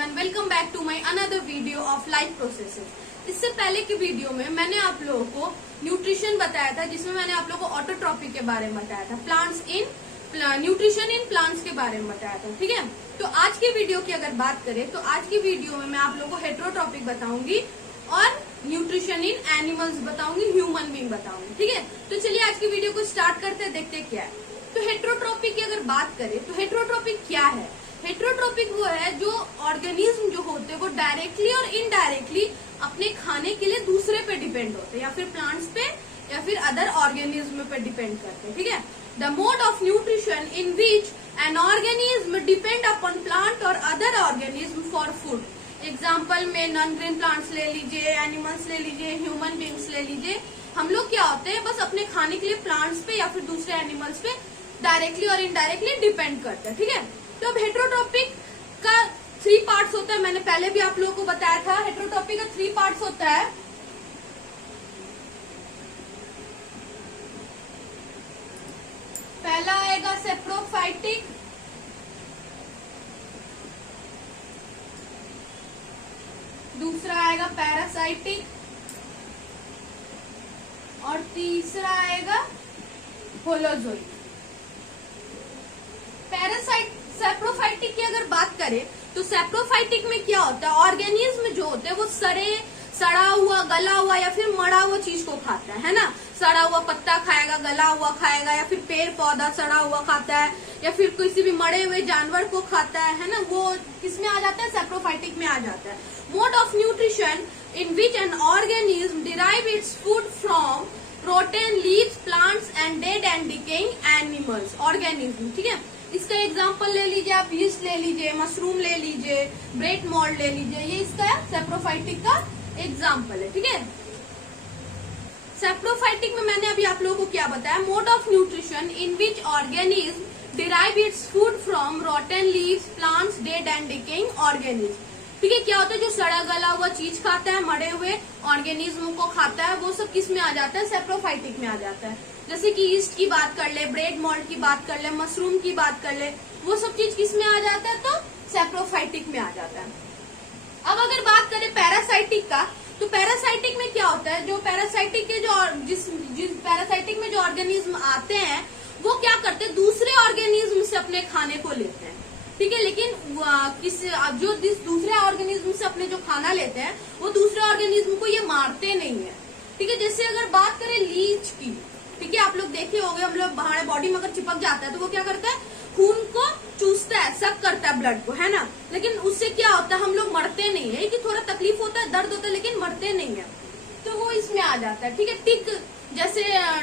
Everyone, welcome back to my another video of life processes. इससे पहले की video में मैंने आप लोगों को न्यूट्रिशन बताया था, जिसमें मैंने आप लोगों को ऑटोट्रॉपिक के बारे में बताया था, plants in nutrition in plants के बारे में बताया था। ठीक है, तो आज की वीडियो की अगर बात करें तो आज की वीडियो में मैं आप लोगों को हेटेरोट्रॉपिक बताऊंगी और न्यूट्रिशन इन एनिमल्स बताऊंगी, ह्यूमन बीइंग बताऊंगी। ठीक है, तो चलिए आज की वीडियो को स्टार्ट करते हैं, देखते क्या है। तो हेटेरोट्रॉपिक की अगर बात करें तो हेटेरोट्रॉपिक क्या है? हेटेरोट्रॉपिक वो है जो ऑर्गेनिज्म जो होते हैं वो डायरेक्टली और इनडायरेक्टली अपने खाने के लिए दूसरे पे डिपेंड होते हैं, या फिर प्लांट्स पे या फिर अदर ऑर्गेनिज्म पे डिपेंड करते हैं। ठीक है, the mode of nutrition in which an organism depend upon plant और other organism for food. Example में नॉन ग्रीन प्लांट्स ले लीजिए, एनिमल्स ले लीजिए, ह्यूमन बींग्स ले लीजिए। हम लोग क्या होते हैं, बस अपने खाने के लिए प्लांट्स पे या फिर दूसरे एनिमल्स पे डायरेक्टली और इनडायरेक्टली डिपेंड करते हैं। ठीक है, तो अब हेटेरोट्रॉपिक का 3 पार्ट्स होता है। मैंने पहले भी आप लोगों को बताया था, हेटेरोट्रॉपिक का 3 पार्ट्स होता है। पहला आएगा सेप्रोफाइटिक, दूसरा आएगा पैरासाइटिक और तीसरा आएगा होलोजोइक। सेप्रोफाइटिक की अगर बात करें तो सेप्रोफाइटिक में क्या होता है, ऑर्गेनिज्म जो होते हैं वो सड़ा हुआ, गला हुआ या फिर मरा हुआ चीज को खाता है ना। सड़ा हुआ पत्ता खाएगा, गला हुआ खाएगा, या फिर पेड़ पौधा सड़ा हुआ खाता है, या फिर किसी भी मरे हुए जानवर को खाता है ना। वो किसमें आ जाता है? सेप्रोफाइटिक में आ जाता है। Mode of nutrition in which an organism derive its food from rotten leaves, plants and dead and decaying animals, organism. ठीक है, इसका एग्जांपल ले लीजिए आप, यीस्ट ले लीजिए, मशरूम ले लीजिए, ब्रेड मोल्ड ले लीजिए, ये इसका सेप्रोफाइटिक का एग्जांपल है। ठीक है, सेप्रोफाइटिक में मैंने अभी आप लोगों को क्या बताया, mode of nutrition in which organism derive its food from rotten leaves, plants, dead and decaying organism. ठीक है, क्या होता है, जो सड़ा गला हुआ चीज खाता है, मरे हुए ऑर्गेनिज्म को खाता है, वो सब किस में आ जाता है? सेप्रोफाइटिक में आ जाता है। जैसे कि ईस्ट की बात कर ले, ब्रेड मोल्ड की बात कर ले, मशरूम की बात कर ले, वो सब चीज किस में आ जाता है? तो सेप्रोफाइटिक में आ जाता है। अब अगर बात करें पैरासाइटिक का, तो पैरासाइटिक में क्या होता है, जो पैरासाइटिक के जिस पैरासाइटिक में जो ऑर्गेनिज्म आते हैं वो क्या करते हैं, दूसरे ऑर्गेनिज्म से अपने खाने को लेते हैं। ठीक है, लेकिन जो दूसरे ऑर्गेनिज्म से अपने जो खाना लेते हैं वो दूसरे ऑर्गेनिज्म को ये मारते नहीं है। ठीक है, जैसे अगर बात करें लीच की, ठीक है, आप लोग देखे होंगे, हम लोग हमारे बॉडी में अगर चिपक जाता है तो वो क्या करता है, खून को चूसता है, सक करता है ब्लड को, है ना। लेकिन उससे क्या होता है, हम लोग मरते नहीं है, कि थोड़ा तकलीफ होता है, दर्द होता है, लेकिन मरते नहीं है। तो वो इसमें आ जाता है। ठीक है, टिक, जैसे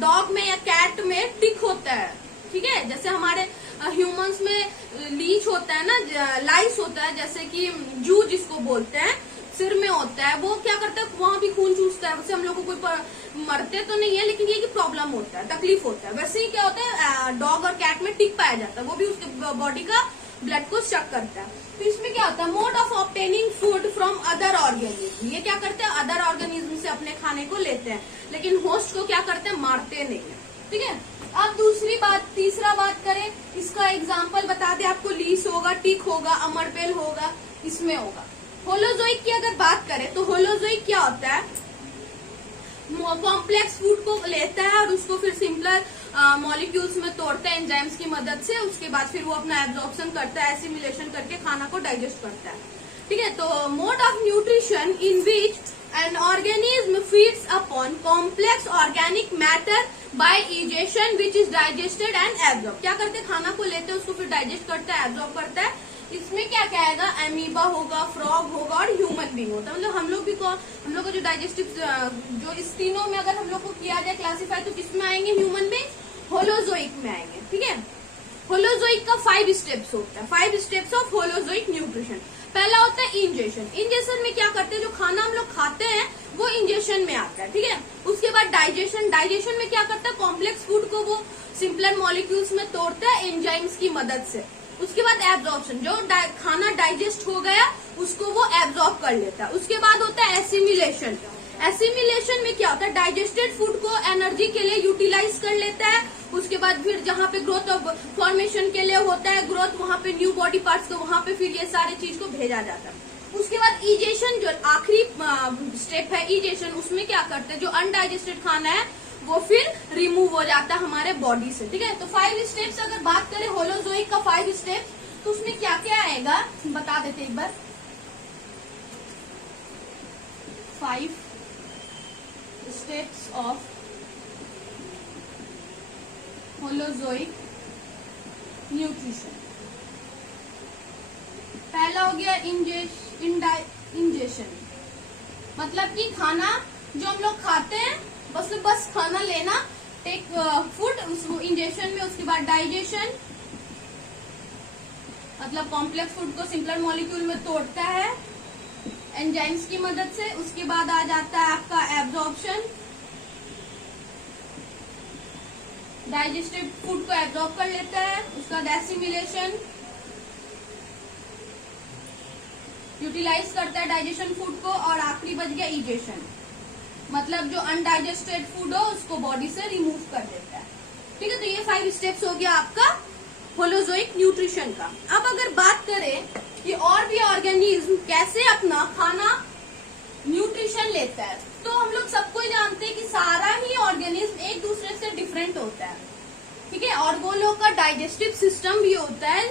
डॉग में या कैट में टिक होता है। ठीक है, जैसे हमारे ह्यूमंस में लीच होता है ना, लाइस होता है, जैसे कि जू जिसको बोलते हैं, सिर में होता है, वो क्या करता है, वहां भी खून चूसता है, उससे हम लोग को कोई मरते तो नहीं है, लेकिन ये कि प्रॉब्लम होता है, तकलीफ होता है। वैसे ही क्या होता है, डॉग और कैट में टिक पाया जाता है, वो भी उसके बॉडी का ब्लड को चेक करता है। तो इसमें क्या होता है, mode of obtaining food from other organism, ये क्या करते हैं, अदर ऑर्गेनिज्म से अपने खाने को लेते हैं, लेकिन होस्ट को क्या करते हैं, मारते नहीं है। ठीक है, अब तीसरा बात करें, इसका एग्जाम्पल बता दे आपको, लीस होगा, टिक होगा, अमरबेल होगा, इसमें होगा। होलोजोइक की अगर बात करें तो होलोजोइक क्या होता है, कॉम्प्लेक्स फूड को लेता है और उसको फिर सिंपलर मॉलिक्यूल्स में तोड़ता है एंजाइम्स की मदद से, उसके बाद फिर वो अपना एब्जॉर्प्शन करता है, एसिमिलेशन करके खाना को डाइजेस्ट करता है। ठीक है, तो mode of nutrition in which an organism feeds upon complex organic matter bye egestion which is digested and absorb. क्या करते हैं, खाना को लेते हैं, उसको फिर डाइजेस्ट करता है, एब्जॉर्ब करता है। इसमें क्या क्या आएगा, एमीबा होगा, फ्रॉग होगा और ह्यूमन बीइंग होता है। मतलब हम लोग को जो डाइजेस्टिव, जो इस तीनों में अगर हम लोग को किया जाए क्लासीफाई, तो किसमें आएंगे, ह्यूमन बीइंग, होलोजोइक में आएंगे। ठीक है, होलोजोइक का 5 स्टेप्स होता है, 5 स्टेप्स ऑफ होलोजोइक न्यूट्रिशन। पहला होता है इंजेशन। इंजेशन में क्या करते हैं, जो खाना हम लोग खाते हैं वो इंजेशन में आता है। ठीक है, उसके बाद डाइजेशन, डाइजेशन में क्या करता है, कॉम्प्लेक्स फूड को वो सिंपलर मॉलिक्यूल्स में तोड़ता है एंजाइम्स की मदद से। उसके बाद एब्जॉर्प्शन, जो खाना डाइजेस्ट हो गया उसको वो एब्जॉर्ब कर लेता है। उसके बाद होता है एसिमिलेशन। एसिमिलेशन में क्या होता है, डाइजेस्टेड फूड को एनर्जी के लिए यूटिलाइज कर लेता है उसके बाद फिर जहाँ पे ग्रोथ ऑफ फॉर्मेशन के लिए होता है ग्रोथ, वहाँ पे न्यू बॉडी पार्ट्स, तो वहाँ पे फिर ये सारे चीज को भेजा जाता है। उसके बाद इजेशन जो आखिरी स्टेप है इजेशन, उसमें क्या करते हैं जो अनडाइजेस्टेड खाना है वो फिर रिमूव हो जाता है हमारे बॉडी से। ठीक है, तो 5 स्टेप्स अगर बात करें होलोजोइक का 5 स्टेप्स, तो उसमें क्या क्या आएगा बता देते एक बार। 5 स्टेप्स ऑफ होलोजोइक न्यूट्रिशन। पहला हो गया इंजेशन, मतलब कि खाना जो हम लोग खाते हैं बस खाना लेना, टेक फूड, उस इंजेशन में। उसके बाद डाइजेशन, मतलब कॉम्प्लेक्स फूड को सिंपलर मॉलिक्यूल में तोड़ता है एंजाइम्स की मदद से। उसके बाद आ जाता है आपका एब्जॉर्प्शन, डाइजेस्टेड फूड को एब्जॉर्ब कर लेता है। उसके बाद एसिमिलेशन, यूटिलाइज करता है डाइजेशन फूड को। और आखिरी बच गया इजेशन, मतलब जो अनडाइजेस्टेड फूड हो उसको बॉडी से रिमूव कर देता है। ठीक है, तो ये 5 स्टेप्स हो गया आपका होलोजोइक न्यूट्रिशन का। अब अगर बात करें कि और भी ऑर्गेनिज्म कैसे अपना खाना न्यूट्रिशन लेता है, तो हम लोग सबको ही जानते हैं कि सारा ही ऑर्गेनिज्म एक दूसरे से डिफरेंट होता है। ठीक है, और वो लोग का डाइजेस्टिव सिस्टम भी होता है,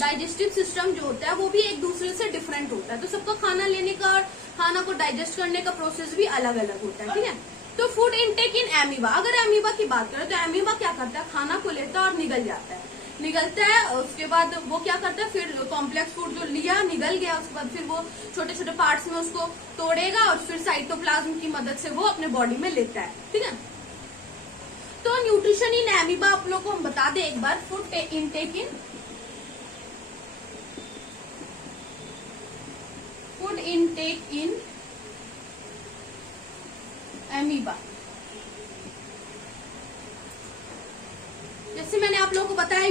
डाइजेस्टिव सिस्टम जो होता है वो भी एक दूसरे से डिफरेंट होता है। तो सबका खाना लेने का और खाना को डाइजेस्ट करने का प्रोसेस भी अलग अलग होता है। ठीक है, तो फूड इनटेक इन एमीबा, अगर एमीबा की बात करें तो एमीबा क्या करता है, खाना को लेता है और निगल जाता है, निगलता है। उसके बाद वो क्या करता है, फिर कॉम्प्लेक्स फूड जो लिया निगल गया, उसके बाद फिर वो छोटे छोटे पार्ट्स में उसको तोड़ेगा और फिर साइटोप्लाज्म की मदद से वो अपने बॉडी में लेता है। ठीक है, तो न्यूट्रिशन इन एमीबा आप लोग को हम बता दें एक बार। फूड इनटेक इन एमीबा, जैसे मैंने आप लोगों को बताया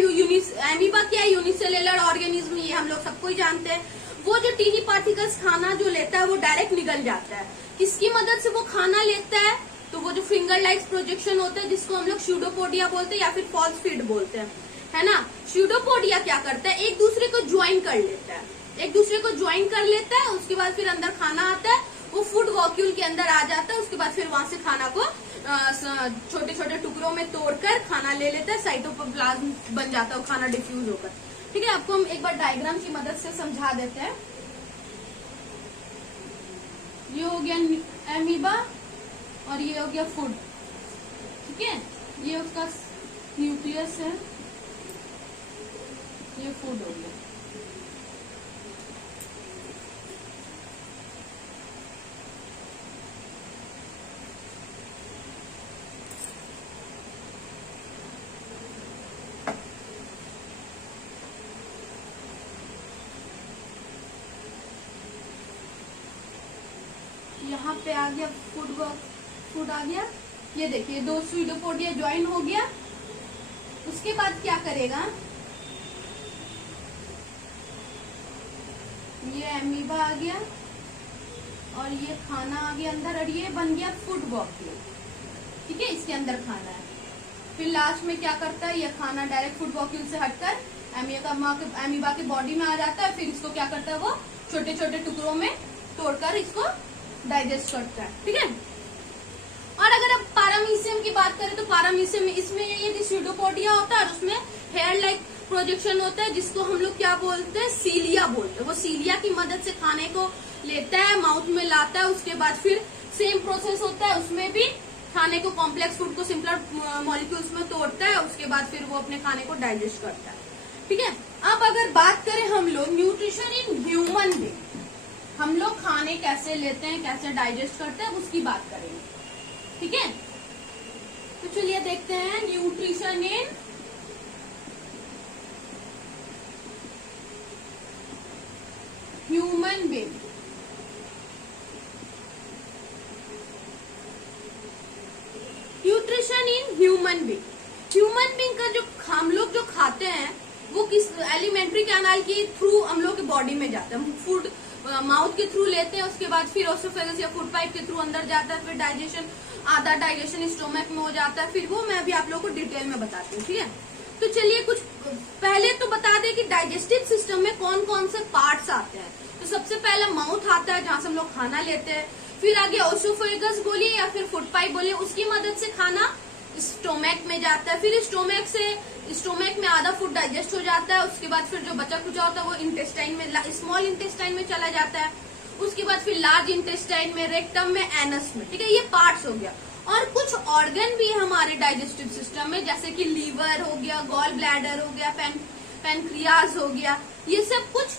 एमीबा क्या है, यूनिसेलुलर ऑर्गेनिज्म, ये हम लोग सबको ही जानते हैं। वो जो टीनी पार्टिकल्स खाना जो लेता है वो डायरेक्ट निगल जाता है। किसकी मदद से वो खाना लेता है, तो वो जो फिंगर लाइक प्रोजेक्शन होता है जिसको हम लोग स्यूडोपोडिया बोलते हैं या फिर फॉल्स फीड बोलते हैं, है ना। स्यूडोपोडिया क्या करता है, एक दूसरे को ज्वाइन कर लेता है, एक दूसरे को ज्वाइन कर लेता है। उसके बाद फिर अंदर खाना आता है, वो फूड वॉक्यूल के अंदर आ जाता है। उसके बाद फिर वहां से खाना को छोटे छोटे टुकड़ों में तोड़कर खाना ले लेता है, साइटोप्लाज्म बन जाता है, खाना डिफ्यूज होकर। ठीक है, आपको हम एक बार डायग्राम की मदद से समझा देते हैं। ये हो गया एमीबा और ये हो गया फूड। ठीक है, ये उसका न्यूक्लियस है, ये फूड हो गया। यहाँ पे आ गया फूड आ गया। ये देखिए 2 स्यूडोपोडिया ज्वाइन हो गया। उसके बाद क्या करेगा, ये एमीबा आ गया और ये खाना आ गया अंदर और ये बन गया फूड वॉक्यूल। ठीक है, इसके अंदर खाना है। फिर लास्ट में क्या करता है, ये खाना डायरेक्ट फूड वॉक्यूल से हटकर एमीबा के बॉडी में आ जाता है। फिर इसको क्या करता है, वो छोटे छोटे टुकड़ों में तोड़कर इसको डाइजेस्ट करता है। ठीक है, और अगर आप पारामीशियम की बात करें तो पारामीशियम में इसमें ये स्यूडोपोडिया होता है और उसमें हेयर लाइक प्रोजेक्शन होता है जिसको हम लोग क्या बोलते हैं, सीलिया बोलते हैं। वो सीलिया की मदद से खाने को लेता है, माउथ में लाता है। उसके बाद फिर सेम प्रोसेस होता है, उसमें भी खाने को कॉम्प्लेक्स फूड को सिंपलर मॉलिक्यूल्स में तोड़ता है। उसके बाद फिर वो अपने खाने को डाइजेस्ट करता है। ठीक है, अब अगर बात करें हम लोग न्यूट्रिशन इन ह्यूमन बीइंग, हम लोग खाने कैसे लेते हैं, कैसे डाइजेस्ट करते हैं, उसकी बात करेंगे। ठीक है, तो चलिए देखते हैं nutrition in human being. Nutrition in human being, human being का जो हम लोग जो खाते हैं वो किस एलिमेंट्री कैनाल के थ्रू हम लोग के बॉडी में जाता है। फूड माउथ के थ्रू लेते हैं, उसके बाद फिर ओसोफेगस या फूड पाइप के थ्रू अंदर जाता है, फिर डाइजेशन, आधा डाइजेशन स्टोमक में हो जाता है, फिर वो मैं अभी आप लोगों को डिटेल में बताती हूँ, ठीक है। तो चलिए कुछ पहले तो बता दें कि डाइजेस्टिव सिस्टम में कौन कौन से पार्ट्स आते हैं। तो सबसे पहला माउथ आता है, जहां से हम लोग खाना लेते हैं, फिर आगे ओसोफेगस बोलिए या फिर फूड पाइप बोलिए, उसकी मदद से खाना स्टोमक में जाता है, फिर स्टोमक में आधा फूड डाइजेस्ट हो जाता है, उसके बाद फिर जो बचा कुचा होता है वो इंटेस्टाइन में, स्मॉल इंटेस्टाइन में चला जाता है, उसके बाद फिर लार्ज इंटेस्टाइन में, रेक्टम में, एनस में, ठीक है। ये पार्ट्स हो गया। और कुछ ऑर्गन भी है हमारे डाइजेस्टिव सिस्टम में, जैसे कि लीवर हो गया, गॉल ब्लैडर हो गया, पैनक्रियाज हो गया, ये सब कुछ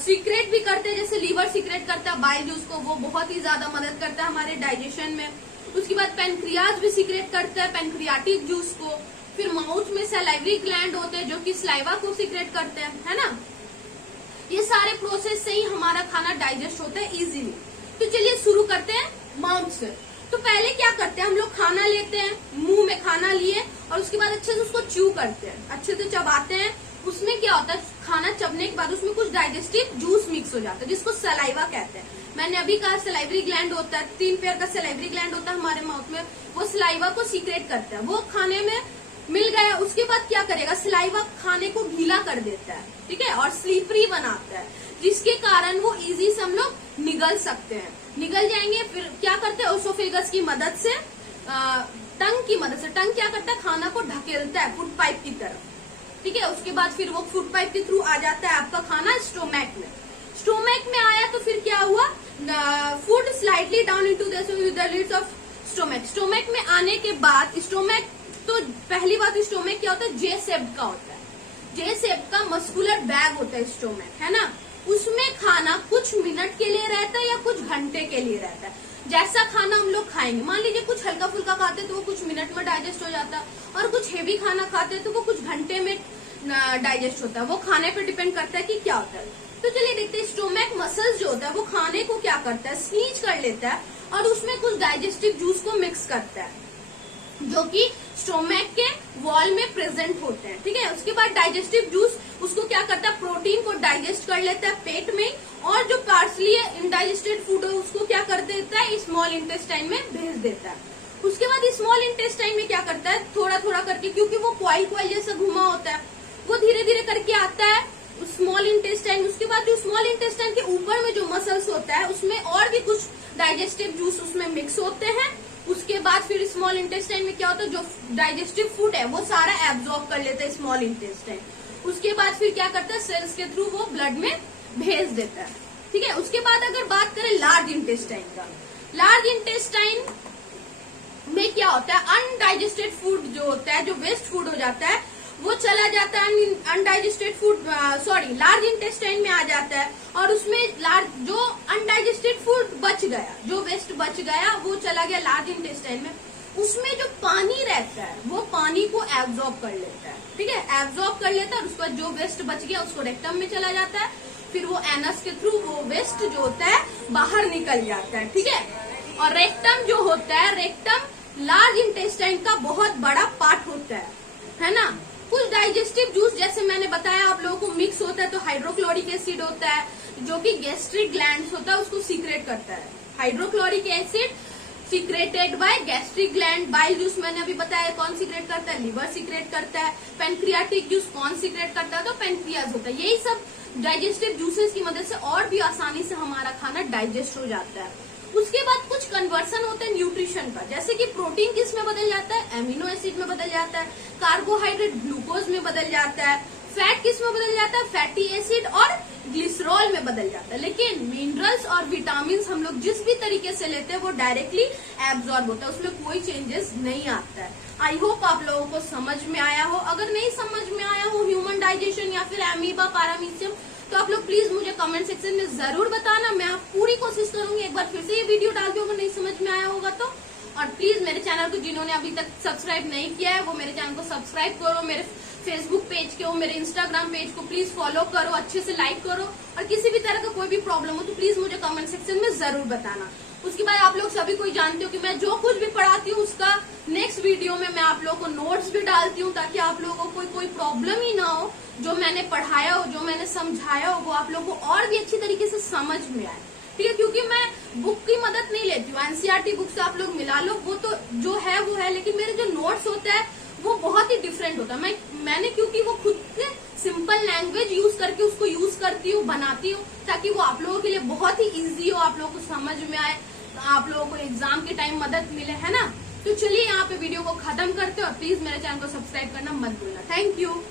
सीक्रेट भी करते हैं। जैसे लीवर सीक्रेट करता है बाइल जूस को, वो बहुत ही ज्यादा मदद करता है हमारे डाइजेशन में। उसके बाद पैनक्रियाज भी सीक्रेट करता है पैनक्रियाटिक जूस को। फिर माउथ में सलाइवरी ग्लैंड होते हैं जो कि सलाइवा को सीक्रेट करते हैं, है ना। ये सारे प्रोसेस से ही हमारा खाना डाइजेस्ट होता है इजीली। तो चलिए शुरू करते हैं माउथ से। तो पहले क्या करते हैं, हम लोग खाना लेते हैं, मुंह में खाना लिए और उसके बाद अच्छे से उसको च्यू करते हैं, अच्छे से चबाते हैं। उसमें क्या होता है, खाना चबने के बाद उसमें कुछ डाइजेस्टिव जूस मिक्स हो जाता है, जिसको सलाइवा कहते हैं। मैंने अभी कहा सलाइवरी ग्लैंड होता है, 3 पेयर का सलाइवरी ग्लैंड होता है हमारे माउथ में, वो सलाइवा को सीक्रेट करता है। वो खाने में मिल गया, उसके बाद क्या करेगा, सलाइवा खाने को गीला कर देता है, ठीक है, और स्लीपरी बनाता है, जिसके कारण वो इजी से हम लोग निगल सकते हैं, निगल जाएंगे। फिर क्या करते हैं, ओसोफेगस की मदद से, टंग की मदद से, टंग क्या करता है, खाना को ढकेलता है फूड पाइप की तरफ, ठीक है। उसके बाद फिर वो फूड पाइप के थ्रू आ जाता है आपका खाना स्टोमक में। स्टोमक में आया तो फिर क्या हुआ, food slightly down into the lids of stomach. Stomach में आने के बाद, स्टोमक तो पहली बात, स्टोमक क्या होता है, जे शेप का होता है, जे शेप का मस्कुलर बैग होता है स्टोमक, है ना। उसमें खाना कुछ मिनट के लिए रहता है या कुछ घंटे के लिए रहता है। जैसा खाना हम लोग खाएंगे, मान लीजिए कुछ हल्का फुल्का खाते हैं तो वो कुछ मिनट में डाइजेस्ट हो जाता है, और कुछ हेवी खाना खाते हैं तो वो कुछ घंटे में डाइजेस्ट होता है। वो खाने पे डिपेंड करता है कि क्या होता है। तो चलिए देखते हैं, स्टोमक मसल्स जो होता है वो खाने को क्या करता है, स्नीच कर लेता है और उसमें कुछ डाइजेस्टिव जूस को मिक्स करता है, जो कि स्टोमक के वॉल में प्रेजेंट होते हैं, ठीक है। उसके बाद डाइजेस्टिव जूस उसको क्या करता है, प्रोटीन को डाइजेस्ट कर लेता है पेट में, और जो पार्सली इनडाइजेस्टेड फूड है उसको क्या कर देता है, स्मॉल इंटेस्टाइन में भेज देता है। उसके बाद स्मॉल इंटेस्टाइन में क्या करता है, थोड़ा थोड़ा करके, क्योंकि वो क्वाइल जैसा घुमा होता है, वो धीरे धीरे करके आता है स्मॉल इंटेस्टाइन। उसके बाद जो स्मॉल इंटेस्टाइन के ऊपर में जो मसल्स होता है उसमें और भी कुछ डाइजेस्टिव जूस उसमें मिक्स होते हैं। उसके बाद फिर स्मॉल इंटेस्टाइन में क्या होता है, जो डाइजेस्टिव फूड है वो सारा एब्जॉर्ब कर लेता है स्मॉल इंटेस्टाइन। उसके बाद फिर क्या करता है, सेल्स के थ्रू वो ब्लड में भेज देता है, ठीक है। उसके बाद अगर बात करें लार्ज इंटेस्टाइन का, लार्ज इंटेस्टाइन में क्या होता है, अनडाइजेस्टेड फूड जो होता है, जो वेस्ट फूड हो जाता है, वो चला जाता है अनडाइजेस्टेड फूड, लार्ज इंटेस्टाइन में आ जाता है, और उसमें जो अनडाइजेस्टेड फूड बच गया, जो वेस्ट बच गया, वो चला गया लार्ज इंटेस्टाइन में। उसमें जो पानी रहता है वो पानी को एब्जॉर्ब कर लेता है, ठीक है, एब्जॉर्ब कर लेता है। उसके बाद जो वेस्ट बच गया उसको रेक्टम में चला जाता है, फिर वो एनस के थ्रू वो वेस्ट जो होता है बाहर निकल जाता है, ठीक है। और रेक्टम जो होता है, रेक्टम लार्ज इंटेस्टाइन का बहुत बड़ा पार्ट होता है ना। कुछ डाइजेस्टिव जूस जैसे मैंने बताया आप लोगों को मिक्स होता है, तो हाइड्रोक्लोरिक एसिड होता है जो कि गैस्ट्रिक ग्लैंड्स होता है उसको सीक्रेट करता है। Hydrochloric acid secreted by gastric gland. Bile juice मैंने अभी बताया कौन सीक्रेट करता है, लिवर सीक्रेट करता है। पैनक्रियाटिक जूस कौन सीक्रेट करता है, तो पैनक्रियाज होता है। यही सब डाइजेस्टिव जूसेस की मदद से और भी आसानी से हमारा खाना डाइजेस्ट हो जाता है। उसके बाद कुछ कन्वर्सन होते हैं न्यूट्रिशन का, जैसे कि प्रोटीन किस में बदल जाता है, एमिनो एसिड में बदल जाता है, कार्बोहाइड्रेट ग्लूकोज में बदल जाता है, फैट किस में बदल जाता है, फैटी एसिड और ग्लिसरॉल में बदल जाता है। लेकिन मिनरल्स और विटामिन हम लोग जिस भी तरीके से लेते हैं वो डायरेक्टली एब्जॉर्ब होता है, उसमें कोई चेंजेस नहीं आता है। आई होप आप लोगों को समझ में आया हो। अगर नहीं समझ में आया हो ह्यूमन डाइजेशन या फिर एमीबा पैरामीशियम, तो आप लोग प्लीज मुझे कमेंट सेक्शन में जरूर बताना। मैं आप पूरी कोशिश करूंगी एक बार फिर से ये वीडियो डाल दूं अगर नहीं समझ में आया होगा तो। और प्लीज मेरे चैनल को जिन्होंने अभी तक सब्सक्राइब नहीं किया है वो मेरे चैनल को सब्सक्राइब करो, मेरे फेसबुक पेज को, मेरे इंस्टाग्राम पेज को प्लीज फॉलो करो, अच्छे से लाइक करो। और किसी भी तरह का कोई भी प्रॉब्लम हो तो प्लीज मुझे कमेंट सेक्शन में जरूर बताना। उसके बाद आप लोग सभी कोई जानते हो कि मैं जो कुछ भी पढ़ाती हूँ उसका नेक्स्ट वीडियो में मैं आप लोगों को नोट्स भी डालती हूँ, ताकि आप लोगों को कोई प्रॉब्लम ही ना हो जो मैंने पढ़ाया हो, जो मैंने समझाया हो, वो आप लोगों को और भी अच्छी तरीके से समझ में आए। ठीक है, क्योंकि मैं बुक की मदद नहीं लेती हूँ, एनसीईआरटी बुक से आप लोग मिला लो, वो तो जो है वो है, लेकिन मेरे जो नोट्स होता है वो बहुत ही डिफरेंट होता है। मैंने क्योंकि वो खुद से सिंपल लैंग्वेज यूज करके उसको यूज करती हूँ, बनाती हूँ, ताकि वो आप लोगों के लिए बहुत ही इजी हो, आप लोगों को समझ में आए, आप लोगों को एग्जाम के टाइम मदद मिले, है ना। तो चलिए यहाँ पे वीडियो को खत्म करते हो, और प्लीज मेरे चैनल को सब्सक्राइब करना मत भूलना। Thank you.